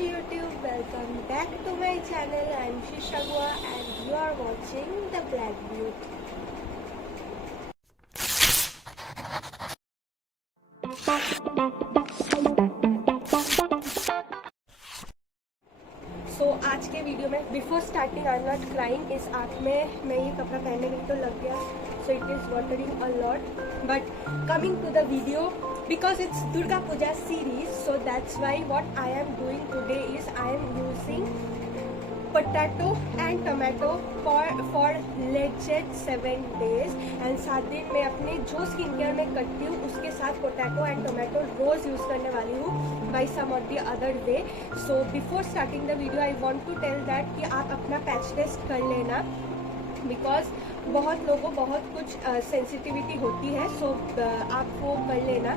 YouTube, welcome back to my channel. I am Shishagwa and you are watching The Black Beauty. So आज के video में before starting I am not crying. इस आँख में मैं ये कपड़ा पहनने गई तो लग गया, so it is watering a lot. But coming to the video, because it's Durga Puja series, so that's why what I am doing today is I am using potato and tomato for legit 7 days. and 7 दिन मैं अपने जो skin care में करती हूँ उसके साथ potato and tomato रोज यूज़ करने वाली हूँ by some of the other way. So before starting the video I want to tell that कि आप अपना पैच टेस्ट कर लेना, बिकॉज बहुत लोगों को बहुत कुछ सेंसिटिविटी होती है. सो आप वो कर लेना,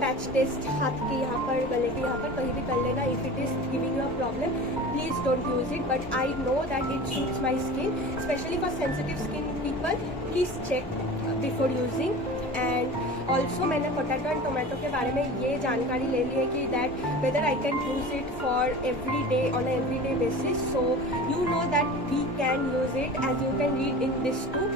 पैच टेस्ट हाथ के यहाँ पर, गले के यहाँ पर कहीं भी कर लेना. If it is giving you a problem please don't use it, but I know that it suits my skin. Specially for sensitive skin people, please check before using. And also मैंने पोटैटो एंड टोमेटो के बारे में ये जानकारी ले ली है कि that whether I can use it for every day on a every day basis. So you know that we can use it as you can read in this too.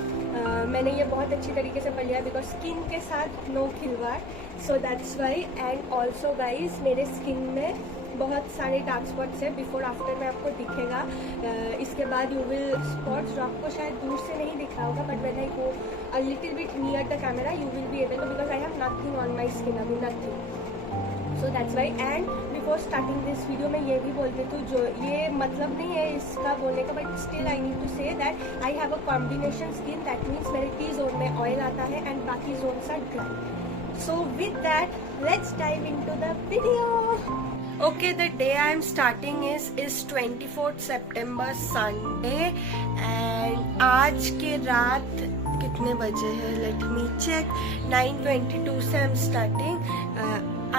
मैंने ये बहुत अच्छी तरीके से पढ़ लिया बिकॉज स्किन के साथ नो खिलवाड़. सो that's why. And also guys मेरे स्किन में बहुत सारे डार्क स्पॉट्स है. बिफोर आफ्टर में आपको दिखेगा. इसके बाद यू विल स्पॉट्स जो आपको शायद दूर से नहीं दिख रहा होगा, but when I go a little bit near the camera you will be able to, because I have nothing on my skin अभी, nothing. So that's why. And before starting this video में ये भी बोल देती हूँ, जो ये मतलब नहीं है इसका बोलने का, but still I need to say that I have a combination skin. That means मेरे टी जोन में ऑयल आता है एंड बाकी zones are dry. So with that, let's dive into the video. Okay, the day I am starting is 24th September Sunday, and आज के रात कितने बजे हैं? Let me check. 9:22 से I am starting.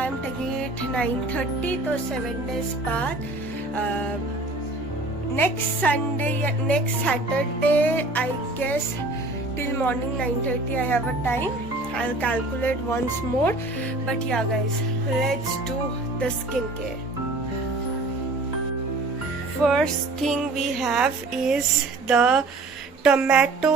I am taking it 9:30, तो 7 days बाद. Next Sunday, next Saturday, I guess till morning 9:30 I have a time. I'll calculate once more, but yeah guys, let's do the skincare. First thing we have is the tomato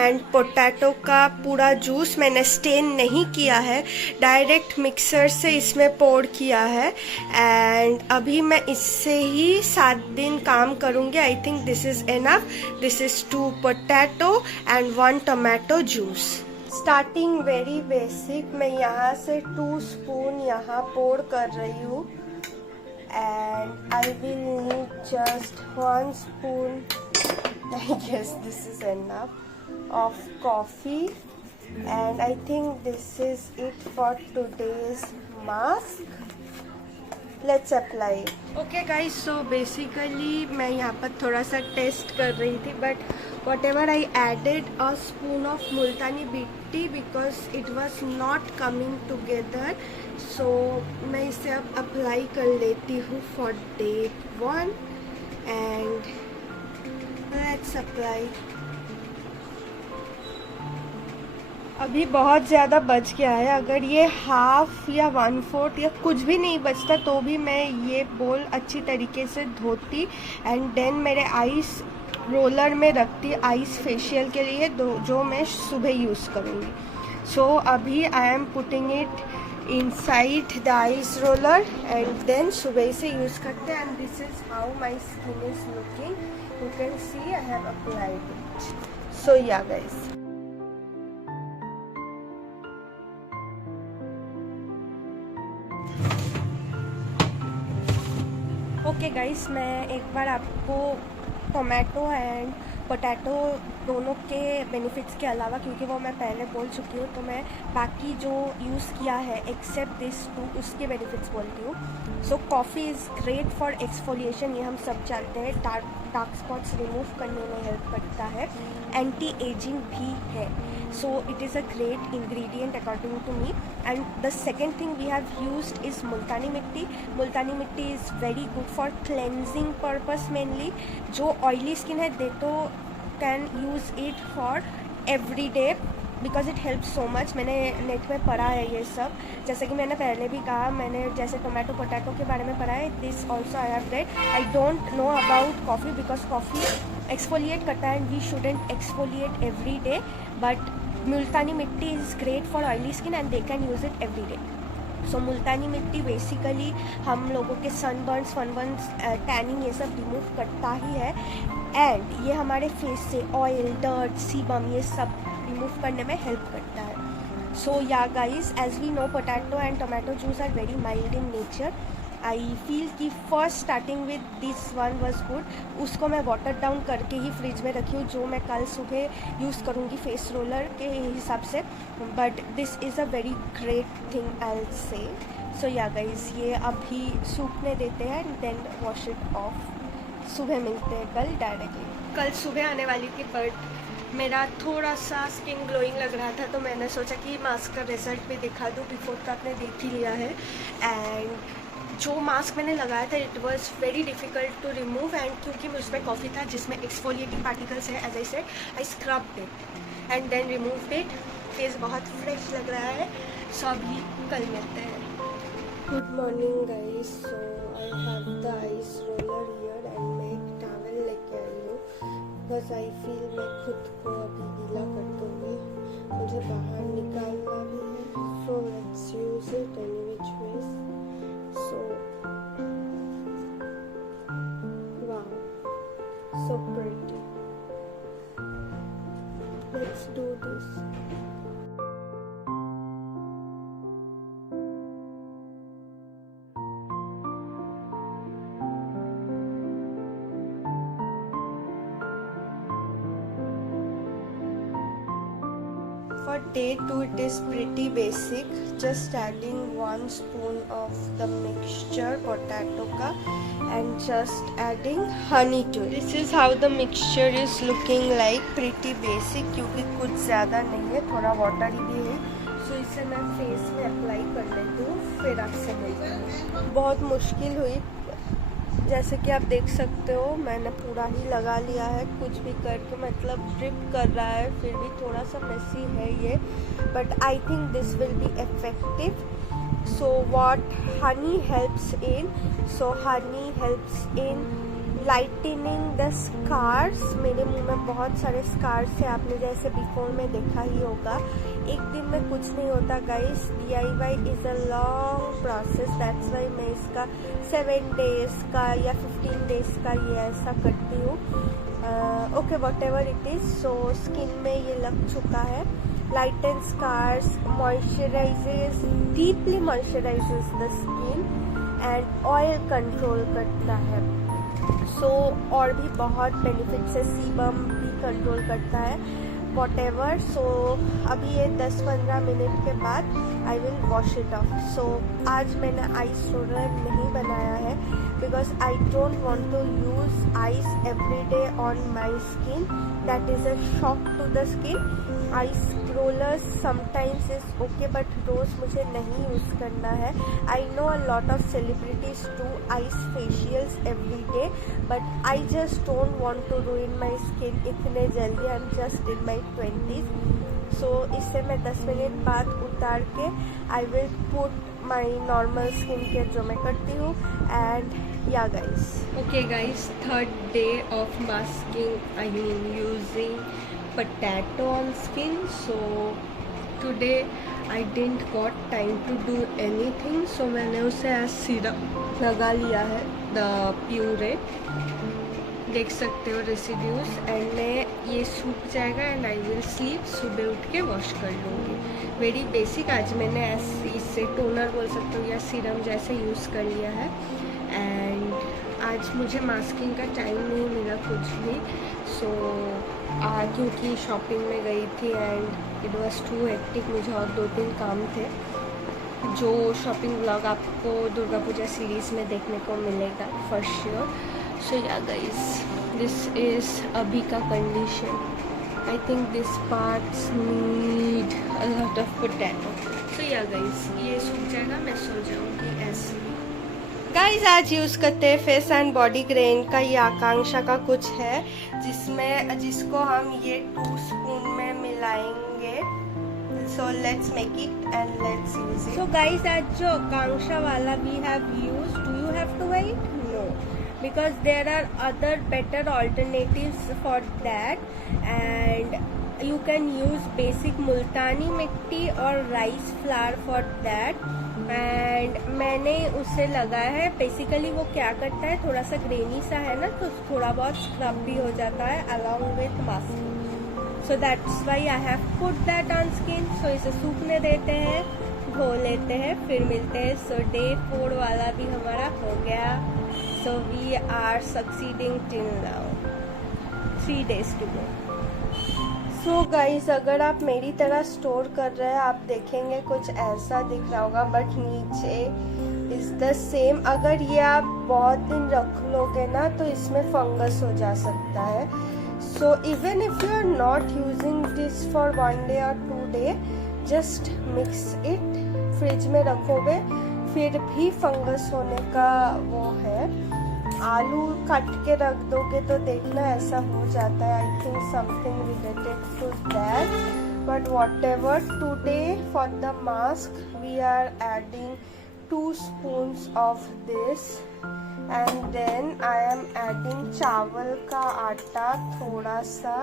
and potato का पूरा juice. मैंने stand नहीं किया है, direct mixer से इसमें पोर किया है. एंड अभी मैं इससे ही 7 दिन काम करूँगी. आई think this is enough. This is 2 potato and 1 tomato juice. Starting very basic. मैं यहाँ से 2 स्पून यहाँ पोर कर रही हूँ. And I will need just 1 spoon, I guess this is enough, of coffee. And I think this is it for today's mask. Let's apply. Okay guys, so basically मैं यहाँ पर थोड़ा सा टेस्ट कर रही थी, but whatever I added a spoon of multani mitti because it was not coming together. So मैं इसे अब अप्लाई कर लेती हूँ for day 1 and let's apply. अभी बहुत ज़्यादा बच गया है. अगर ये हाफ या 1/4 या कुछ भी नहीं बचता तो भी मैं ये बोल अच्छी तरीके से धोती एंड देन मेरे आइस रोलर में रखती आइस फेशियल के लिए, जो मैं सुबह यूज़ करूँगी. सो अभी I am putting it inside the ice roller and then सुबह से यूज़ करते हैं. And this is how my skin is looking. You can see I have applied it. So yeah guys, okay guys, मैं एक बार आपको tomato and potato दोनों के benefits के अलावा, क्योंकि वो मैं पहले बोल चुकी हूँ, तो मैं बाकी जो यूज़ किया है एक्सेप्ट दिस 2 उसके बेनिफिट्स बोलती हूँ. So coffee is great for exfoliation, ये हम सब जानते हैं. डार्क स्पॉट्स रिमूव करने में हेल्प करता है. एंटी एजिंग भी है. So it is a great ingredient according to me. And the second thing we have used is Multani mitti. Multani mitti is very good for cleansing purpose mainly. जो ऑयली स्किन है they तो can use it for every day. Because it help so much. मैंने net में पढ़ा है ये सब, जैसे कि मैंने पहले भी कहा, मैंने जैसे टोमेटो पोटैटो के बारे में पढ़ा है। This also I have read. I don't know about coffee because coffee exfoliate करता है and we shouldn't exfoliate every day, but Multani mitti is great for oily skin and they can use it every day. So Multani mitti basically हम लोगों के sunburns फनबर्न्स tanning ये सब remove करता ही है, and ये हमारे फेस से ऑयल, डर्ट, सीबम ये सब रिमूव करने में हेल्प करता है। So yeah guys, as we know potato and tomato juice are very mild in nature. I feel कि first starting with this one was good. उसको मैं वाटर डाउन करके ही फ्रिज में रखी हूँ, जो मैं कल सुबह यूज़ करूँगी फेस रोलर के हिसाब से, but this is a very great thing I will say. So yeah guys, ये अभी सूखने देते हैं and then wash it off. सुबह मिलते हैं कल डायरेक्टली। कल सुबह आने वाली थी बट मेरा थोड़ा सा स्किन ग्लोइंग लग रहा था, तो मैंने सोचा कि मास्क का रिजल्ट भी दिखा दूँ। बिफोर तो आपने देख ही लिया है, एंड जो मास्क मैंने लगाया था it was very difficult to remove, and क्योंकि मुझमें कॉफ़ी था जिसमें एक्सफोलिएटिंग पार्टिकल्स है, as I said I scrubbed it and then removed it. Face बहुत फ्रेश लग रहा है। सो अभी कल मिलते हैं। Good morning guys. So I have the ice roller here and मैं एक टॉवल लेके आई हूँ बस आई फील मैं खुद को अभी गीला कर दूँगी, मुझे बाहर निकालना भी है। So let's use it any which ways. So wow, so pretty. Let's do this. For day 2 it is pretty basic, just adding 1 spoon of the mixture potato ka and just adding honey to it. This is how the mixture is looking like, pretty basic क्योंकि कुछ ज़्यादा नहीं है, थोड़ा watery भी है। सो इसे मैं फेस में अप्लाई कर लेती हूँ, फिर आपसे मिलती हूँ। बहुत मुश्किल हुई, जैसे कि आप देख सकते हो मैंने पूरा ही लगा लिया है, कुछ भी करके मतलब ड्रिप कर रहा है, फिर भी थोड़ा सा मेसी है ये, but I think this will be effective. So what honey helps in, so honey helps in lightening the scars. मेरे मुंह में बहुत सारे स्कार्स है, आपने जैसे बिफोर में देखा ही होगा। एक दिन में कुछ नहीं होता guys, DIY is a long process, that's why मैं इसका 7 डेज का या 15 डेज का ये ऐसा करती हूँ। Okay, whatever it is. So skin में ये लग चुका है, lighten scars, moisturises, deeply moisturises the skin and oil control करता है। सो और भी बहुत बेनिफिट्स है, सीबम भी कंट्रोल करता है, वॉट एवर। सो अभी ये 10-15 मिनट के बाद I will wash it off. So आज मैंने आइस रोलर नहीं बनाया है because I don't want to use ice every day on my skin, that is a shock to the skin. Ice rollers sometimes is okay but रोज़ मुझे नहीं use करना है। I know a lot of celebrities do ice facials every day but I just don't want to ruin my skin इतने जल्दी। I am just in my 20s। सो इससे मैं 10 minute बाद उतार के I will put my normal skin care जो मैं करती हूँ एंड या guys. Okay guys, 3rd day of masking, I mean using potato on skin. So today I didn't got time to do anything, so मैंने उसे as serum लगा लिया है, the puree देख सकते हो रेसिड्यूज, एंड मैं ये सूख जाएगा एंड आई विल स्लीप, सुबह उठ के वॉश कर लूँगी। वेरी बेसिक आज मैंने इससे टोनर बोल सकते हो या सीरम जैसे यूज़ कर लिया है। एंड आज मुझे मास्किंग का टाइम नहीं मिला कुछ भी, सो क्योंकि शॉपिंग में गई थी and it was too hectic, मुझे और 2-3 काम थे। जो शॉपिंग व्लॉग आपको दुर्गा पूजा सीरीज़ में देखने को मिलेगा for sure. So yeah guys, this is अभी का condition. I think this parts need a lot of potato. So yeah guys, ये सूख जाएगा, मैं सो जाऊँगी ऐसे। गाइस, आज यूज़ करते हैं फेस एंड बॉडी ग्रेन का, ये आकांक्षा का कुछ है जिसको हम ये 2 स्पून में मिलाएंगे। So let's make it and let's use it. So guys, आज जो आकांक्षा वाला we have used, do you have to wait? No, because there are other better alternatives for that, and you can use basic मुल्तानी मिट्टी और rice flour for that. And मैंने उसे लगाया है. Basically वो क्या करता है, थोड़ा सा ग्रेनी सा है ना, तो थोड़ा बहुत स्क्रब भी हो जाता है along with mask. So that's why I have put that on skin. So इसे सूखने देते हैं, धो लेते हैं, फिर मिलते हैं. सो डे 4 वाला भी हमारा हो गया. So we are succeeding till now. 3 days to go. So guys, अगर आप मेरी तरह स्टोर कर रहे हैं, आप देखेंगे कुछ ऐसा दिख रहा होगा, बट नीचे इज द सेम. अगर ये आप बहुत दिन रख लोगे ना तो इसमें फंगस हो जा सकता है. So even if you are not using this for 1 day or 2 day, just mix it. Fridge में रखोगे फिर भी फंगस होने का वो है. आलू काट के रख दोगे तो देखना ऐसा हो जाता है. I think something related to that, but whatever. Today for the mask we are adding 2 spoons of this, and then I am adding चावल का आटा थोड़ा सा.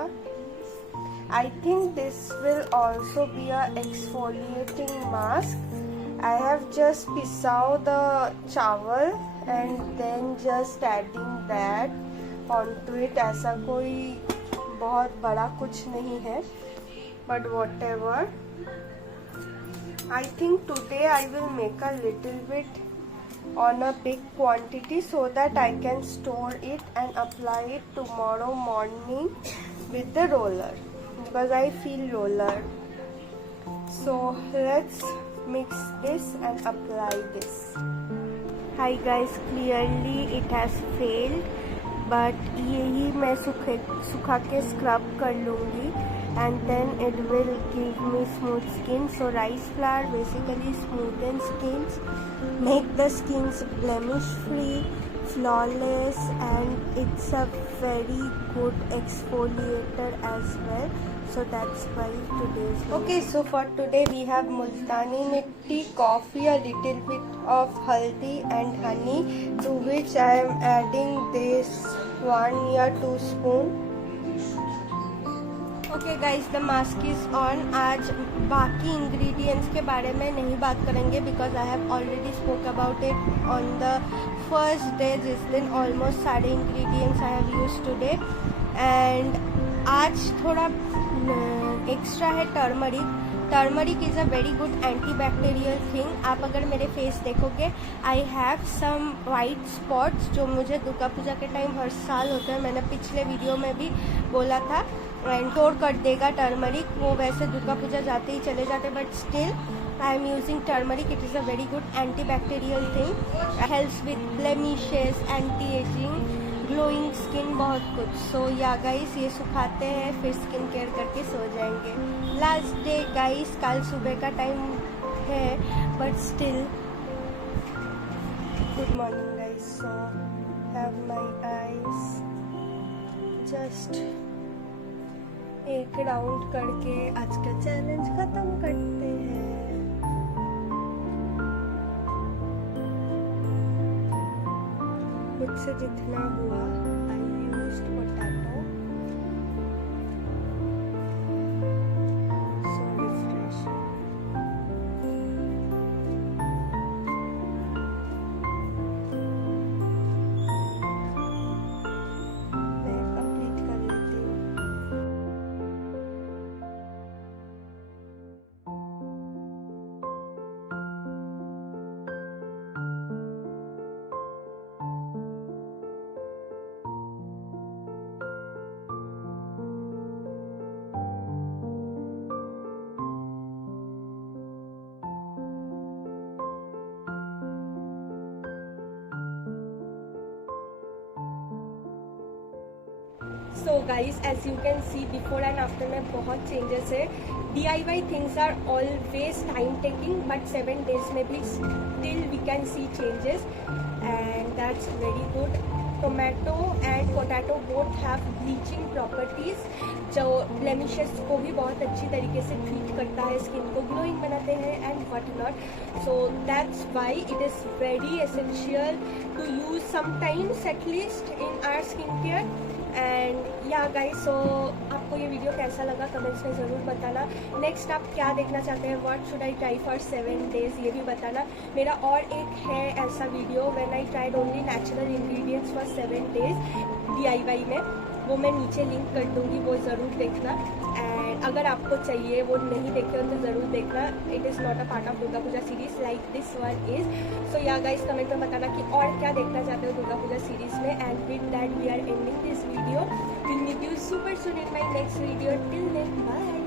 I think this will also be a exfoliating mask. I have just pisaw the चावल and then just adding that onto it. ऐसा कोई बहुत बड़ा कुछ नहीं है, but whatever. I think today I will make a little bit on a big quantity so that I can store it and apply it tomorrow morning with the roller, because I feel roller. So let's mix this and apply this. Hi guys, clearly it has failed, but यही मैं सुखा के scrub कर लूँगी and then it will give me smooth skin. So rice flour basically smoothen skins, make the skins blemish free, flawless, and it's a very good exfoliator as well. So that's why today's Okay, so for today we have multani mitti, coffee, a little bit of haldi and honey, to which I am adding this 1 or 2 spoon. Okay guys, the mask is on. आज बाकी ingredients के बारे में नहीं बात करेंगे because I have already spoke about it on the first day, जिस दिन ऑलमोस्ट सारे ingredients I have use today. And आज थोड़ा एक्स्ट्रा है turmeric. Turmeric is a very good anti bacterial thing. आप अगर मेरे फेस देखोगे, I have some white spots जो मुझे दुर्गा पूजा के टाइम हर साल होते हैं. मैंने पिछले वीडियो में भी बोला था. एंड क्योर कर देगा टर्मरिक. वो वैसे दुर्गा पूजा जाते ही चले जाते, but still I am using turmeric. It is a very good anti bacterial thing. Helps with blemishes, anti ageing, glowing skin, बहुत कुछ. सो या गाइस, ये सुखाते हैं फिर स्किन केयर करके सो जाएंगे. लास्ट डे गाइस, कल सुबह का टाइम है, but still. Good morning guys. So have my eyes just एक राउंड करके आज का चैलेंज खत्म करते हैं. मुझसे जितना हुआ, I used potato. So refreshing. मैं कंप्लीट कर लेती हूँ. So guys, as you can see before and after में बहुत चेंजेस है. DIY things are always time taking, but 7 days में भी still we can see changes, and that's very good. Tomato and potato both have bleaching properties जो blemishes को भी बहुत अच्छी तरीके से ट्रीट करता है, स्किन को ग्लोइंग बनाते हैं and what not. So that's why it is very essential to use sometimes at least in our skin care. And या गाइस, सो आपको ये वीडियो कैसा लगा कमेंट्स में ज़रूर बताना. नेक्स्ट आप क्या देखना चाहते हैं, what should I try for 7 days, ये भी बताना. मेरा और एक है ऐसा video when I tried only natural ingredients for 7 days DIY में, वो मैं नीचे लिंक कर दूँगी, वो ज़रूर देखना. एंड अगर आपको चाहिए, वो नहीं देखे हो तो ज़रूर देखना. It is not a part of Durga Puja series like this one is. So yeah guys, comment में बताना कि और क्या देखना चाहते हो दुर्गा पूजा सीरीज में. And with that we are ending this video. Will meet you super soon in my next video. Till then, bye.